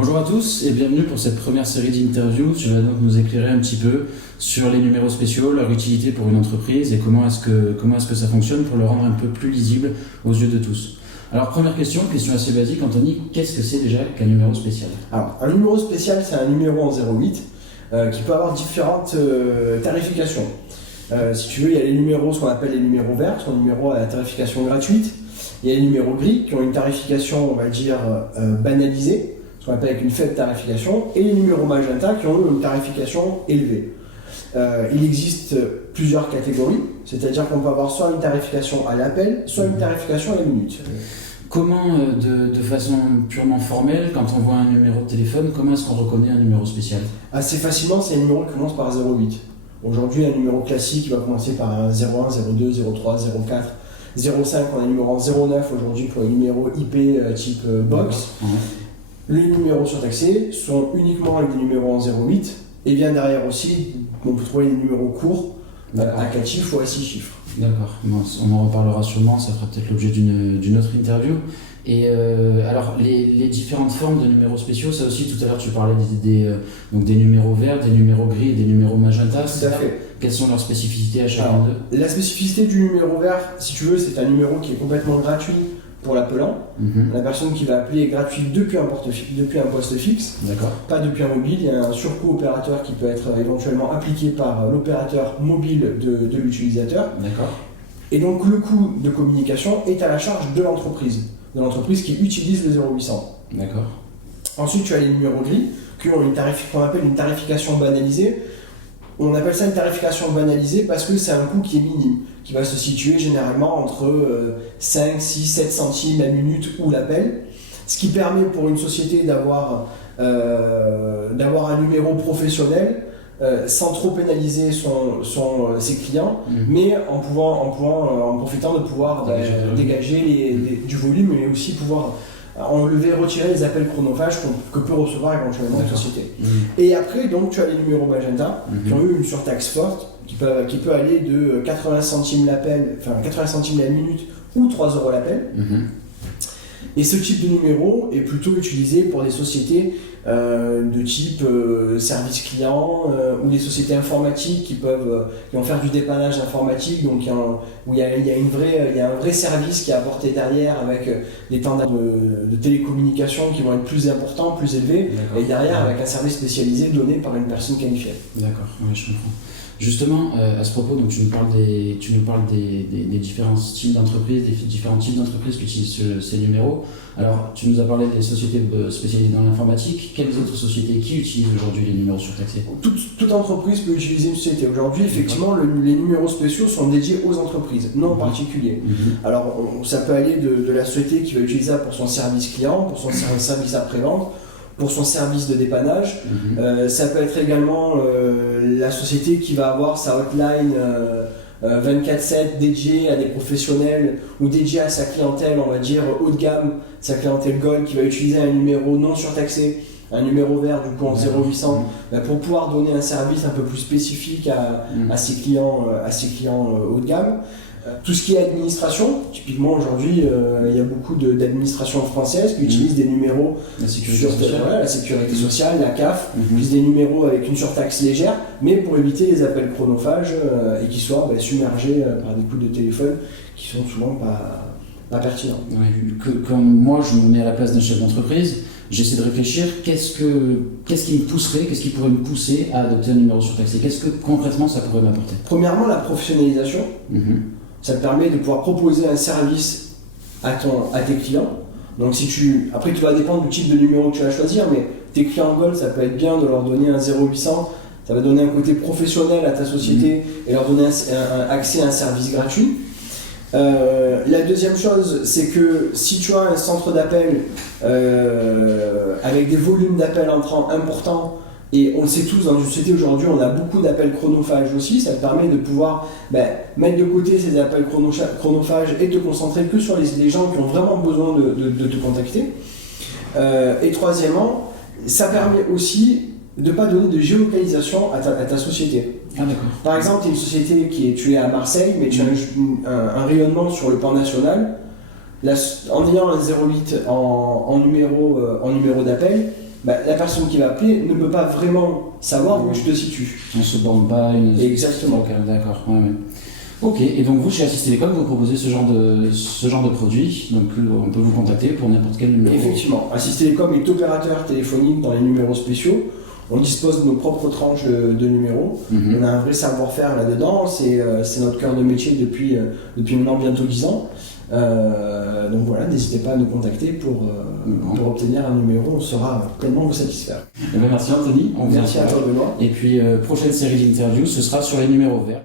Bonjour à tous et bienvenue pour cette première série d'interviews. Tu vas donc nous éclairer un petit peu sur les numéros spéciaux, leur utilité pour une entreprise et comment est-ce que ça fonctionne pour le rendre un peu plus lisible aux yeux de tous. Alors première question assez basique, Anthony, qu'est-ce que c'est déjà qu'un numéro spécial? Alors un numéro spécial, c'est un numéro en 08 qui peut avoir différentes tarifications. Si tu veux, il y a les numéros, ce qu'on appelle les numéros verts, qui sont des numéros à la tarification gratuite. Il y a les numéros gris qui ont une tarification, on va dire, banalisée, ce qu'on appelle avec une faible tarification, et les numéros magenta qui ont une tarification élevée. Il existe plusieurs catégories, c'est-à-dire qu'on peut avoir soit une tarification à l'appel, soit une tarification à la minute. Comment, de façon purement formelle, quand on voit un numéro de téléphone, comment est-ce qu'on reconnaît un numéro spécial? Assez facilement, c'est un numéro qui commence par 08. Aujourd'hui, un numéro classique va commencer par un 01, 02, 03, 04, 05, on a un numéro en 09 aujourd'hui pour les numéros IP type box. Les numéros surtaxés sont uniquement avec des numéros en 08, et bien derrière aussi, on peut trouver des numéros courts à 4 chiffres ou à 6 chiffres. D'accord, bon, on en reparlera sûrement, ça fera peut-être l'objet d'une autre interview. Et alors, les différentes formes de numéros spéciaux, ça aussi, tout à l'heure tu parlais donc des numéros verts, des numéros gris et des numéros magenta. Tout à fait. Quelles sont leurs spécificités à chacun d'eux? La spécificité du numéro vert, si tu veux, c'est un numéro qui est complètement gratuit pour l'appelant. La personne qui va appeler est gratuite depuis un poste fixe, D'accord. pas depuis un mobile. Il y a un surcoût opérateur qui peut être éventuellement appliqué par l'opérateur mobile de l'utilisateur. D'accord. Et donc le coût de communication est à la charge de l'entreprise qui utilise le 0800. D'accord. Ensuite, tu as les numéros gris qui ont qu'on appelle une tarification banalisée. On appelle ça une tarification banalisée parce que c'est un coût qui est minime, qui va se situer généralement entre 5, 6, 7 centimes la minute ou l'appel, ce qui permet pour une société d'avoir un numéro professionnel sans trop pénaliser ses clients, mais en profitant de pouvoir dégager du volume, mais aussi pouvoir retirer les appels chronophages que peut recevoir éventuellement une société. Et après, donc, tu as les numéros magenta qui ont eu une surtaxe forte qui peut aller de 80 centimes l'appel, enfin 80 centimes la minute ou 3 euros l'appel. Et ce type de numéro est plutôt utilisé pour des sociétés de type service client ou des sociétés informatiques qui vont faire du dépannage informatique, donc où il y a un vrai service qui est apporté derrière avec des temps de télécommunication qui vont être plus importants, plus élevés, et derrière avec un service spécialisé donné par une personne qualifiée. D'accord, oui, je comprends. Justement, à ce propos, donc, tu nous parles des différents styles d'entreprises, des différents types d'entreprises qui utilisent ces numéros. Alors, tu nous as parlé des sociétés spécialisées dans l'informatique. Quelles autres sociétés qui utilisent aujourd'hui les numéros surtaxés? Toute entreprise peut utiliser une société. Aujourd'hui, effectivement, les numéros spéciaux sont dédiés aux entreprises, non aux particuliers. Alors, ça peut aller de la société qui va utiliser ça pour son service client, pour son service après-vente, pour son service de dépannage. Ça peut être également la société qui va avoir sa hotline 24/7 dédiée à des professionnels ou dédiée à sa clientèle, on va dire haut de gamme, sa clientèle Gold, qui va utiliser un numéro non surtaxé, un numéro vert du coup en 0800, pour pouvoir donner un service un peu plus spécifique à ses clients haut de gamme. Tout ce qui est administration, typiquement aujourd'hui, il y a beaucoup d'administrations françaises qui utilisent des numéros la sécurité sociale, la CAF, utilisent des numéros avec une surtaxe légère, mais pour éviter les appels chronophages et qui soient submergés par des coups de téléphone qui sont souvent pas pertinents. Quand moi je me mets à la place d'un chef d'entreprise, j'essaie de réfléchir qu'est-ce qui pourrait me pousser à adopter un numéro surtaxé? Qu'est-ce que concrètement ça pourrait m'apporter? Premièrement, la professionnalisation. Ça te permet de pouvoir proposer un service à tes clients. Donc après, tu vas dépendre du type de numéro que tu vas choisir, mais tes clients Gold, ça peut être bien de leur donner un 0800, ça va donner un côté professionnel à ta société et leur donner un accès à un service gratuit. La deuxième chose, c'est que si tu as un centre d'appel avec des volumes d'appels entrants importants, et on le sait tous, dans une société aujourd'hui, on a beaucoup d'appels chronophages aussi, ça te permet de pouvoir mettre de côté ces appels chronophages et te concentrer que sur les gens qui ont vraiment besoin de te contacter. Et troisièmement, ça permet aussi de ne pas donner de géolocalisation à ta société. Ah, d'accord. Par exemple, tu es une société tu es à Marseille, mais tu as un rayonnement sur le plan national. En ayant un 08 en numéro d'appel, la personne qui va appeler ne peut pas vraiment savoir où je te situe. On ne se borne pas à une... Exactement. D'accord, ouais. Ok, et donc vous, chez Assist Télécom, vous proposez ce genre de produit, donc on peut vous contacter pour n'importe quel numéro. Effectivement, Assist Télécom est opérateur téléphonique dans les numéros spéciaux. On dispose de nos propres tranches de numéros. On a un vrai savoir-faire là-dedans, c'est notre cœur de métier depuis maintenant bientôt 10 ans. Donc voilà, n'hésitez pas à nous contacter pour obtenir un numéro, on sera pleinement vous satisfaire. Merci Anthony. Merci à toi Benoît. Et puis prochaine série d'interviews, ce sera sur les numéros verts.